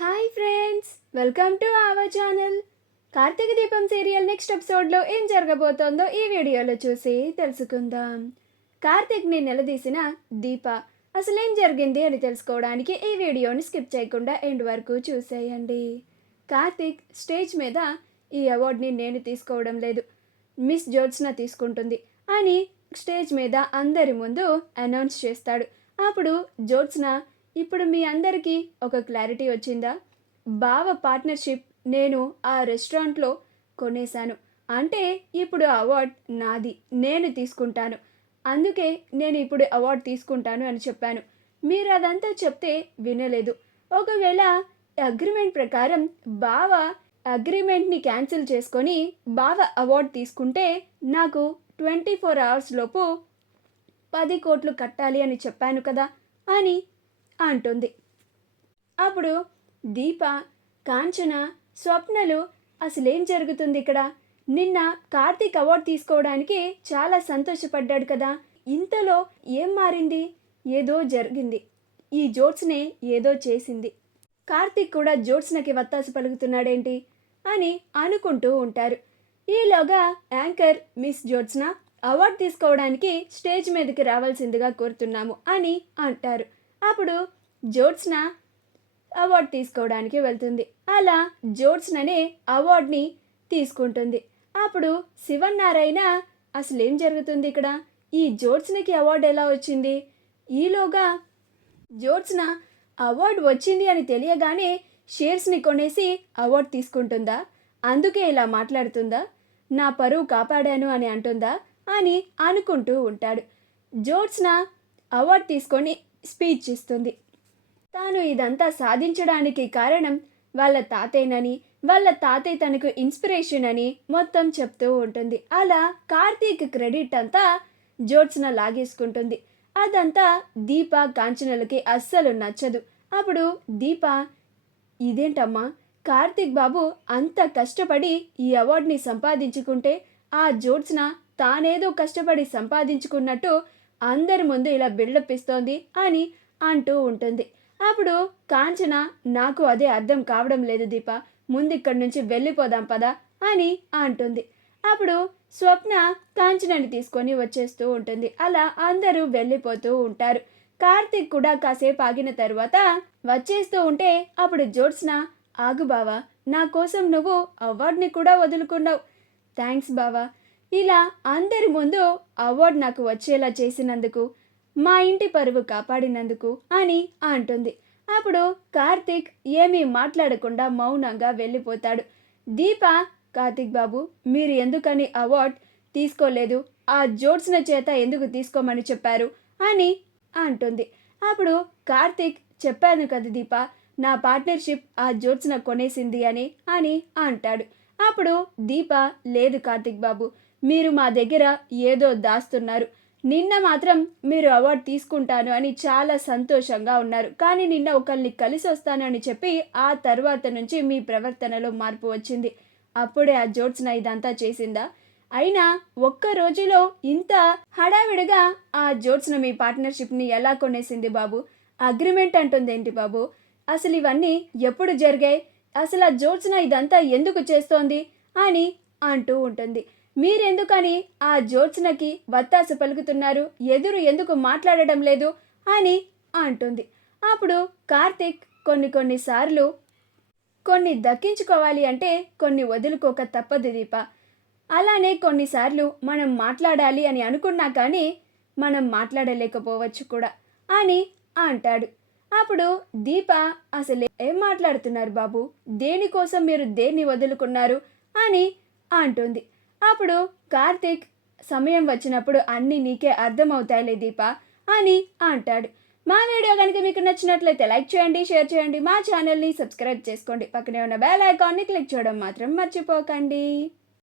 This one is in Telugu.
Hi friends, welcome to our channel. Karthika Deepam serial next ఎపిసోడ్లో ఏం జరగబోతోందో ఈ వీడియోలో చూసి తెలుసుకుందాం. కార్తీక్ని నిలదీసిన దీప అసలేం జరిగింది అని తెలుసుకోవడానికి ఈ వీడియోని స్కిప్ చేయకుండా ఎండ్ వరకు చూసేయండి. కార్తీక్ స్టేజ్ మీద ఈ అవార్డుని నేను తీసుకోవడం లేదు, మిస్ జ్యోత్స్న తీసుకుంటుంది అని స్టేజ్ మీద అందరి ముందు అనౌన్స్ చేస్తాడు. అప్పుడు జ్యోత్స్న, ఇప్పుడు మీ అందరికీ ఒక క్లారిటీ వచ్చిందా? బావ పార్ట్నర్షిప్ నేను ఆ రెస్టారెంట్లో కొనేశాను, అంటే ఇప్పుడు అవార్డ్ నాది, నేను తీసుకుంటాను, అందుకే నేను ఇప్పుడు అవార్డు తీసుకుంటాను అని చెప్పాను. మీరు అదంతా చెప్తే వినలేదు. ఒకవేళ అగ్రిమెంట్ ప్రకారం బావ అగ్రిమెంట్ని క్యాన్సిల్ చేసుకొని బావ అవార్డు తీసుకుంటే నాకు 24 అవర్స్ లోపు 10 కోట్లు కట్టాలి అని చెప్పాను కదా అని అంటుంది. అప్పుడు దీప, కాంచన, స్వప్నలు అసలేం జరుగుతుంది ఇక్కడ? నిన్న కార్తీక్ అవార్డు తీసుకోవడానికి చాలా సంతోషపడ్డాడు కదా, ఇంతలో ఏం మారింది? ఏదో జరిగింది, ఈ జ్యోత్స్నే ఏదో చేసింది, కార్తీక్ కూడా జ్యోత్స్నకి వత్తాసు పలుకుతున్నాడేంటి అని అనుకుంటూ ఉంటారు. ఈలోగా యాంకర్ మిస్ జ్యోత్స్న అవార్డు తీసుకోవడానికి స్టేజ్ మీదకి రావాల్సిందిగా కోరుతున్నాము అని అంటారు. అప్పుడు జ్యోత్స్న అవార్డు తీసుకోవడానికి వెళ్తుంది. అలా జ్యోత్స్ననే అవార్డుని తీసుకుంటుంది. అప్పుడు శివన్నారాయణ, అసలేం జరుగుతుంది ఇక్కడ? ఈ జ్యోత్స్నకి అవార్డు ఎలా వచ్చింది? ఈలోగా జ్యోత్స్న అవార్డు వచ్చింది అని తెలియగానే షేర్స్ని కొనేసి అవార్డు తీసుకుంటుందా? అందుకే ఇలా మాట్లాడుతుందా? నా పరువు కాపాడాను అని అంటుందా అని అనుకుంటూ ఉంటాడు. జ్యోత్స్న అవార్డు తీసుకొని స్పీచ్ ఇస్తుంది. తాను ఇదంతా సాధించడానికి కారణం వాళ్ళ తాతయ్యనని, వాళ్ళ తాతయ్య తనకు ఇన్స్పిరేషన్ అని మొత్తం చెప్తూ ఉంటుంది. అలా కార్తీక్ క్రెడిట్ అంతా జ్యోత్స్న లాగేసుకుంటుంది. అదంతా దీప, కాంచనలకి అస్సలు నచ్చదు. అప్పుడు దీప, ఇదేంటమ్మా, కార్తీక్ బాబు అంత కష్టపడి ఈ అవార్డుని సంపాదించుకుంటే ఆ జ్యోత్స్న తానేదో కష్టపడి సంపాదించుకున్నట్టు అందరి ముందు ఇలా బిల్డప్ ఇస్తోంది అని అంటూ ఉంటుంది. అప్పుడు కాంచన, నాకు అదే అర్థం కావడం లేదు దీప, ముందు ఇక్కడి నుంచి వెళ్ళిపోదాం పదా అని అంటుంది. అప్పుడు స్వప్న కాంచనని తీసుకొని వచ్చేస్తూ ఉంటుంది. అలా అందరూ వెళ్ళిపోతూ ఉంటారు. కార్తీక్ కూడా కాసేపు ఆగిన తర్వాత వచ్చేస్తూ ఉంటే అప్పుడు జ్యోత్స్న, ఆగు బావా, నా కోసం నువ్వు అవార్డుని కూడా వదులుకున్నావు, థ్యాంక్స్ బావా, ఇలా అందరి ముందు అవార్డు నాకు వచ్చేలా చేసినందుకు, మా ఇంటి పరువు కాపాడినందుకు అని అంటుంది. అప్పుడు కార్తీక్ ఏమీ మాట్లాడకుండా మౌనంగా వెళ్ళిపోతాడు. దీప, కార్తీక్ బాబు, మీరు ఎందుకని అవార్డు తీసుకోలేదు, ఆ జ్యోత్స్న చేత ఎందుకు తీసుకోమని చెప్పారు అని అంటుంది. అప్పుడు కార్తీక్, చెప్పాను కదా దీప, నా పార్ట్నర్షిప్ ఆ జ్యోత్స్న కొనేసింది అని అంటాడు. అప్పుడు దీప, లేదు కార్తీక్ బాబు, మీరు మా దగ్గర ఏదో దాస్తున్నారు, నిన్న మాత్రం మీరు అవార్డు తీసుకుంటాను అని చాలా సంతోషంగా ఉన్నారు, కానీ నిన్న ఒకరిని కలిసి వస్తాను అని చెప్పి ఆ తర్వాత నుంచి మీ ప్రవర్తనలో మార్పు వచ్చింది, అప్పుడే ఆ జ్యోత్స్న ఇదంతా చేసిందా? అయినా ఒక్క రోజులో ఇంత హడావిడిగా ఆ జ్యోత్స్న మీ పార్ట్నర్షిప్ని ఎలా కొనేసింది బాబు? అగ్రిమెంట్ అంటుందేంటి బాబు? అసలు ఇవన్నీ ఎప్పుడు జరిగాయి? అసలు ఆ జ్యోత్స్న ఇదంతా ఎందుకు చేస్తోంది అని అంటూ ఉంటుంది. మీరెందుకని ఆ జ్యోత్స్నకి వత్తాసు పలుకుతున్నారు, ఎదురు ఎందుకు మాట్లాడడం లేదు అని అంటుంది. అప్పుడు కార్తీక్, కొన్నిసార్లు కొన్ని దక్కించుకోవాలి అంటే కొన్ని వదులుకోక తప్పదు దీప, అలానే కొన్నిసార్లు మనం మాట్లాడాలి అని అనుకున్నా కానీ మనం మాట్లాడలేకపోవచ్చు కూడా అని అంటాడు. అప్పుడు దీప, అసలు ఏం మాట్లాడుతున్నారు బాబు, దేనికోసం మీరు దేన్ని వదులుకున్నారు అని అంటుంది. అప్పుడు కార్తీక్, సమయం వచ్చినప్పుడు అన్నీ నీకే అర్థమవుతాయిలే దీప అని అంటాడు. మా వీడియో కనుక మీకు నచ్చినట్లయితే లైక్ చేయండి, షేర్ చేయండి, మా ఛానల్ని సబ్స్క్రైబ్ చేసుకోండి, పక్కనే ఉన్న బెల్ ఐకాన్ని క్లిక్ చేయడం మాత్రం మర్చిపోకండి.